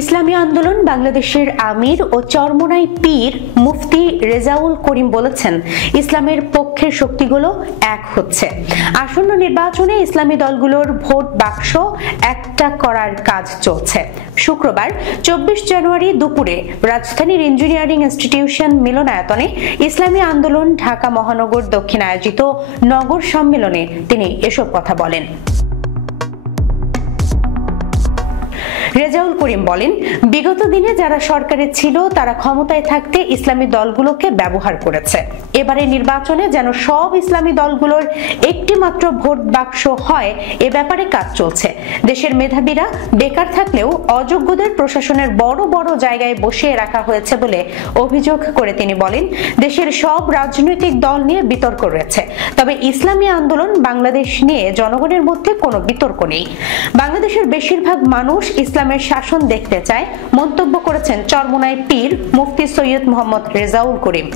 ইসলামী আন্দোলন বাংলাদেশের আমির ও চরমোনাই পীর মুফতি রেজাউল করিম বলেছেন, ইসলামের পক্ষের শক্তিগুলো এক হচ্ছে। আসন্ন নির্বাচনে ইসলামী দলগুলোর ভোট বাক্স একটা করার কাজ চলছে। শুক্রবার 24 জানুয়ারি দুপুরে রাজধানীর ইঞ্জিনিয়ারিং ইনস্টিটিউশন মিলনায়তনে ইসলামী আন্দোলন ঢাকা মহানগর দক্ষিণ আয়োজিত নগর সম্মেলনে তিনি এসব কথা বলেন। রেজাউল করিম বলেন, বিগত দিনে যারা সরকারে ছিল তারা ক্ষমতায় থাকতে ইসলামী দলগুলোকে ব্যবহার করেছে। এবারে নির্বাচনে যেন সব ইসলামী দলগুলোর একটি মাত্র ভোট বাক্স হয়, এ ব্যাপারে কাজ চলছে। দেশের মেধাবীরা বেকার থাকলেও অযোগ্যদের প্রশাসনের বড় বড় জায়গায় বসিয়ে রাখা হয়েছে বলে অভিযোগ করে তিনি বলেন, দেশের সব রাজনৈতিক দল নিয়ে বিতর্ক রয়েছে, তবে ইসলামী আন্দোলন বাংলাদেশ নিয়ে জনগণের মধ্যে কোনো বিতর্ক নেই। বাংলাদেশের বেশিরভাগ মানুষ ইসলামের শাসন দেখতে চায়, মন্তব্য করেছেন চরমোনাই পীর মুফতি সৈয়দ মোহাম্মদ রেজাউল করিম।